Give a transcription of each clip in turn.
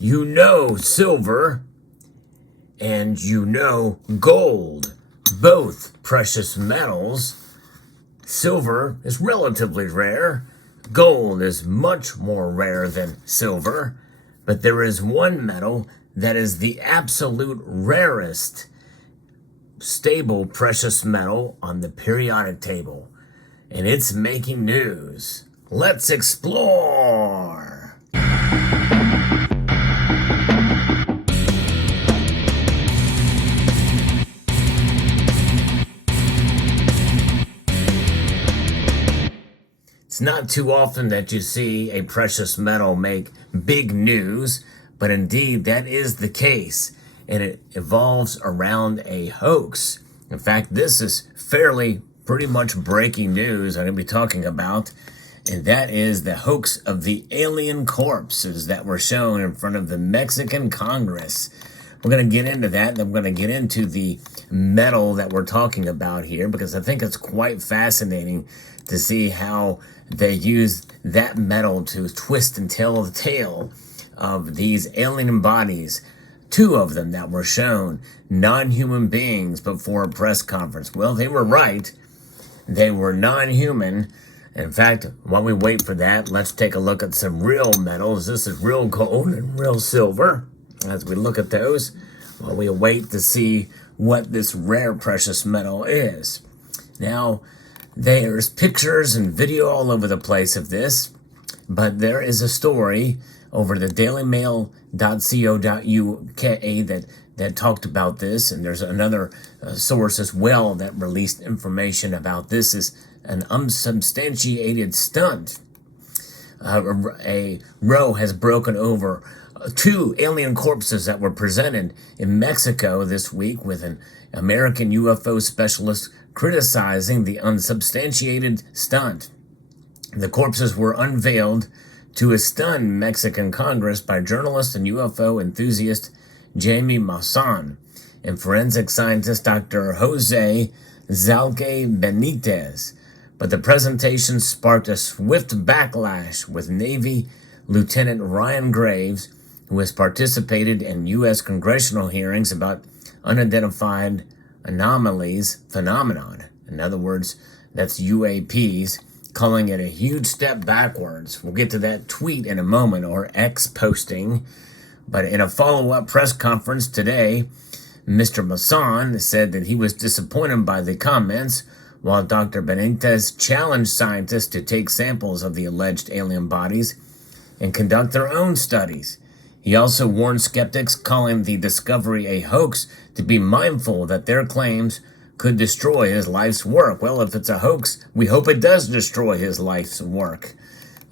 You know silver and you know gold, both precious metals. Silver is relatively rare. Gold is much more rare than silver. But there is one metal that is the absolute rarest stable precious metal on the periodic table. And it's making news. Let's explore! It's not too often that you see a precious metal make big news, but indeed that is the case, and it evolves around a hoax. In fact, this is fairly pretty much breaking news I'm going to be talking about, and that is the hoax of the alien corpses that were shown in front of the Mexican Congress. We're going to get into that, and I'm going to get into the metal that we're talking about here, because I think it's quite fascinating to see how they use that metal to twist and tell the tale of these alien bodies. Two of them that were shown, non-human beings, before a press conference. Well, they were right. They were non-human. In fact, while we wait for that, let's take a look at some real metals. This is real gold and real silver. As we look at those, while we wait to see what this rare precious metal is. Now, there's pictures and video all over the place of this, but there is a story over the dailymail.co.uk that talked about this, and there's another source as well that released information about this as an unsubstantiated stunt. A row has broken over two alien corpses that were presented in Mexico this week, with an American UFO specialist criticizing the unsubstantiated stunt. The corpses were unveiled to a stunned Mexican Congress by journalist and UFO enthusiast Jaime Maussan and forensic scientist Dr. Jose Zalque Benitez. But the presentation sparked a swift backlash, with Navy Lieutenant Ryan Graves, who has participated in U.S. congressional hearings about unidentified phenomenon. In other words, that's UAPs, calling it a huge step backwards. We'll get to that tweet in a moment, or X posting. But in a follow-up press conference today, Mr. Maussan said that he was disappointed by the comments, while Dr. Benitez challenged scientists to take samples of the alleged alien bodies and conduct their own studies. He also warned skeptics, calling the discovery a hoax, to be mindful that their claims could destroy his life's work. Well, if it's a hoax, we hope it does destroy his life's work.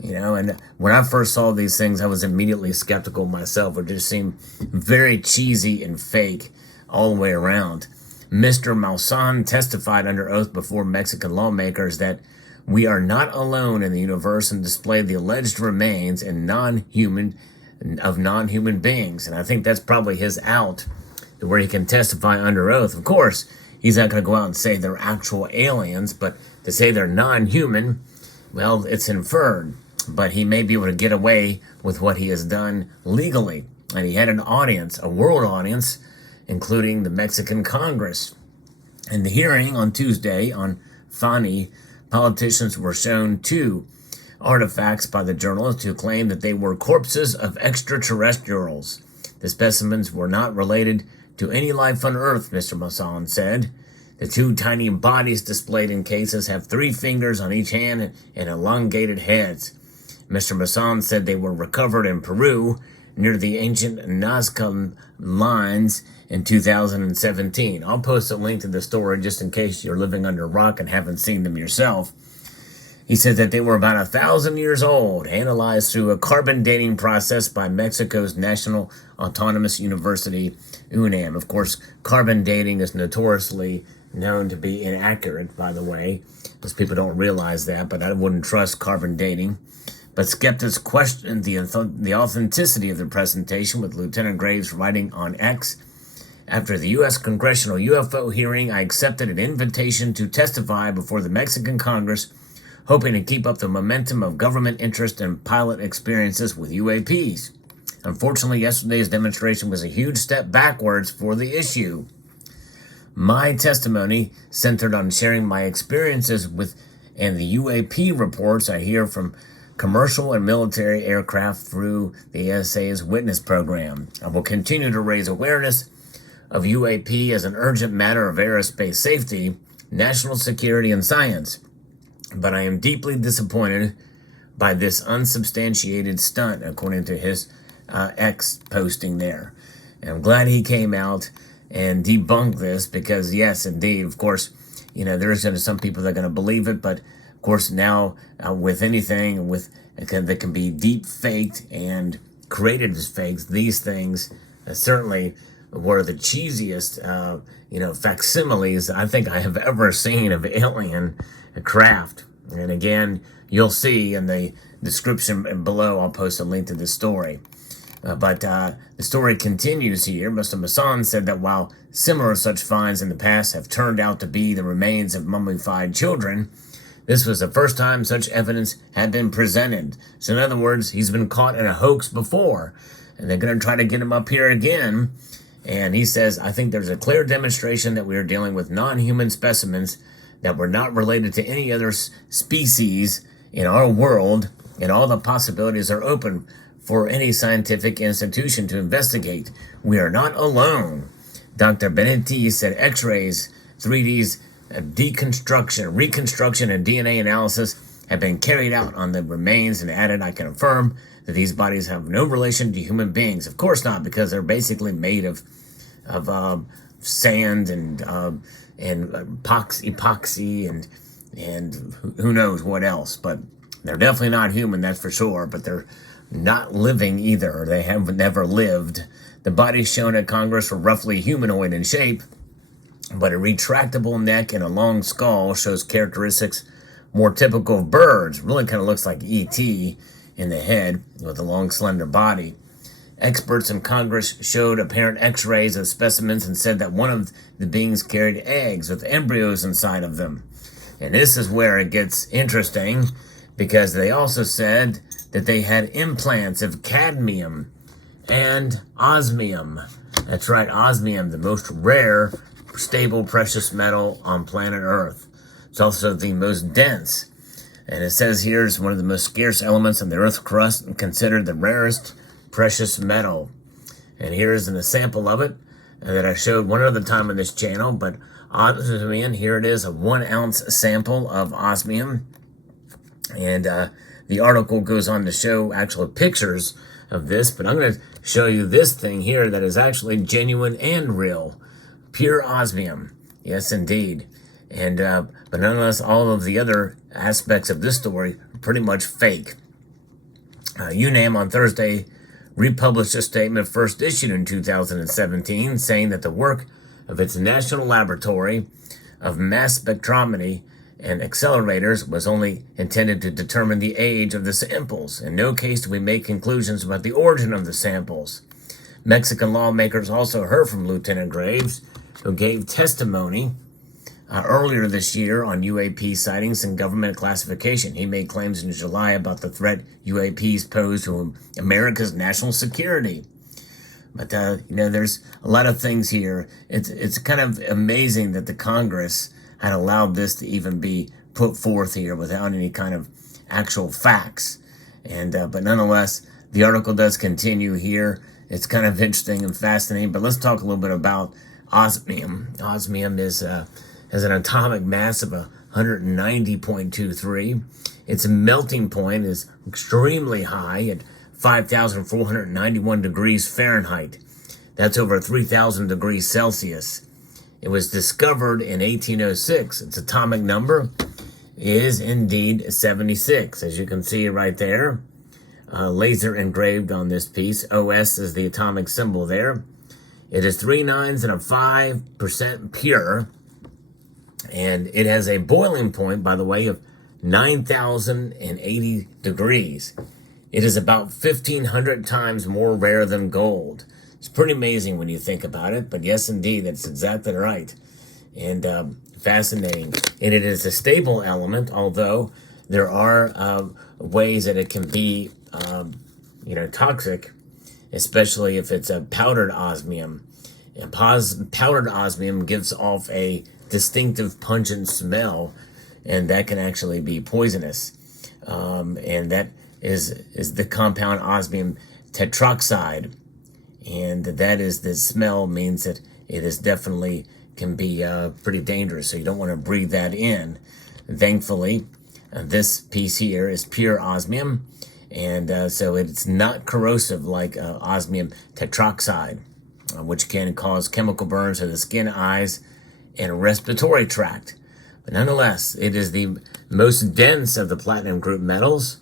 You know, and when I first saw these things, I was immediately skeptical myself. It just seemed very cheesy and fake all the way around. Mr. Maussan testified under oath before Mexican lawmakers that we are not alone in the universe, and displayed the alleged remains and non-human beings. And I think that's probably his out, where he can testify under oath. Of course, he's not going to go out and say they're actual aliens, but to say they're non-human, well, it's inferred. But he may be able to get away with what he has done legally. And he had an audience, a world audience, including the Mexican Congress. In the hearing on Tuesday on Fani, politicians were shown two artifacts by the journalist, who claimed that they were corpses of extraterrestrials. The specimens were not related to any life on Earth, Mr. Maussan said. The two tiny bodies displayed in cases have 3 fingers on each hand and elongated heads. Mr. Maussan said they were recovered in Peru near the ancient Nazca lines in 2017. I'll post a link to the story just in case you're living under a rock and haven't seen them yourself. He said that they were about 1,000 years old, analyzed through a carbon dating process by Mexico's National Autonomous University, UNAM. Of course, carbon dating is notoriously known to be inaccurate, by the way. Most people don't realize that, but I wouldn't trust carbon dating. But skeptics questioned the authenticity of the presentation, with Lieutenant Graves writing on X, "After the U.S. congressional UFO hearing, I accepted an invitation to testify before the Mexican Congress, hoping to keep up the momentum of government interest in pilot experiences with UAPs. Unfortunately, yesterday's demonstration was a huge step backwards for the issue. My testimony centered on sharing my experiences with and the UAP reports I hear from commercial and military aircraft through the ASA's Witness program. I will continue to raise awareness of UAP as an urgent matter of aerospace safety, national security, and science. But I am deeply disappointed by this unsubstantiated stunt, according to his X posting there. And I'm glad he came out and debunked this because, yes, indeed, of course, there's going to some people that are going to believe it, but of course now with anything that can be deep faked and created as fakes, these things certainly were the cheesiest, facsimiles I think I have ever seen of alien craft. And again, you'll see in the description below, I'll post a link to this story. But the story continues here. Mr. Masson said that while similar such finds in the past have turned out to be the remains of mummified children, this was the first time such evidence had been presented. So in other words, he's been caught in a hoax before, and they're going to try to get him up here again. And he says, I think there's a clear demonstration that we are dealing with non-human specimens that were not related to any other species in our world, and all the possibilities are open for any scientific institution to investigate. We are not alone. Dr. Benetti said X-rays, 3Ds, reconstruction, and DNA analysis have been carried out on the remains, and added, I can affirm that these bodies have no relation to human beings. Of course not, because they're basically made of sand and epoxy and who knows what else. But they're definitely not human, that's for sure. But they're not living either. They have never lived. The bodies shown at Congress were roughly humanoid in shape, but a retractable neck and a long skull shows characteristics more typical of birds. Really kind of looks like E.T. in the head with a long, slender body. Experts in Congress showed apparent X-rays of specimens and said that one of the beings carried eggs with embryos inside of them. And this is where it gets interesting, because they also said that they had implants of cadmium and osmium. That's right, osmium, the most rare, stable, precious metal on planet Earth. It's also the most dense. And it says here it's one of the most scarce elements on the Earth's crust and considered the rarest precious metal. And here's an example of it that I showed one other time on this channel, but osmium, here it is, a 1 ounce sample of osmium. And the article goes on to show actual pictures of this, but I'm going to show you this thing here that is actually genuine and real. Pure osmium. Yes, indeed. And but nonetheless, all of the other aspects of this story are pretty much fake. UNAM on Thursday republished a statement first issued in 2017 saying that the work of its National Laboratory of Mass Spectrometry and accelerators was only intended to determine the age of the samples. In no case do we make conclusions about the origin of the samples. Mexican lawmakers also heard from Lieutenant Graves, who gave testimony earlier this year on UAP sightings and government classification. He made claims in July about the threat UAPs pose to America's national security. But, there's a lot of things here. It's kind of amazing that the Congress had allowed this to even be put forth here without any kind of actual facts. And but nonetheless, the article does continue here. It's kind of interesting and fascinating. But let's talk a little bit about osmium. Osmium has an atomic mass of 190.23. Its melting point is extremely high at 5,491 degrees Fahrenheit. That's over 3,000 degrees Celsius. It was discovered in 1806. Its atomic number is indeed 76, as you can see right there. Laser engraved on this piece. OS is the atomic symbol there. It is 3 9s and a 5% pure. And it has a boiling point, by the way, of 9,080 degrees. It is about 1,500 times more rare than gold. It's pretty amazing when you think about it, but yes, indeed, that's exactly right. And fascinating. And it is a stable element, although there are ways that it can be, toxic. especially if it's a powdered osmium. And powdered osmium gives off a distinctive pungent smell, and that can actually be poisonous. And that is the compound osmium tetroxide. And that is the smell means that it is definitely can be pretty dangerous. So you don't want to breathe that in. Thankfully, this piece here is pure osmium. And so it's not corrosive like osmium tetroxide, which can cause chemical burns to the skin, eyes, and respiratory tract. But nonetheless, it is the most dense of the platinum group metals.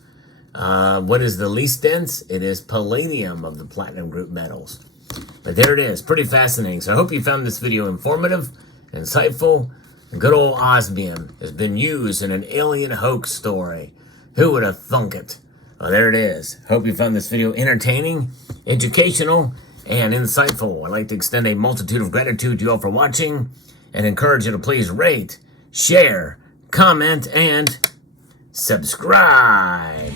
What is the least dense? It is palladium of the platinum group metals. But there it is. Pretty fascinating. So I hope you found this video informative, insightful. And good old osmium has been used in an alien hoax story. Who would have thunk it? Well, there it is. Hope you found this video entertaining, educational, and insightful. I'd like to extend a multitude of gratitude to you all for watching and encourage you to please rate, share, comment, and subscribe.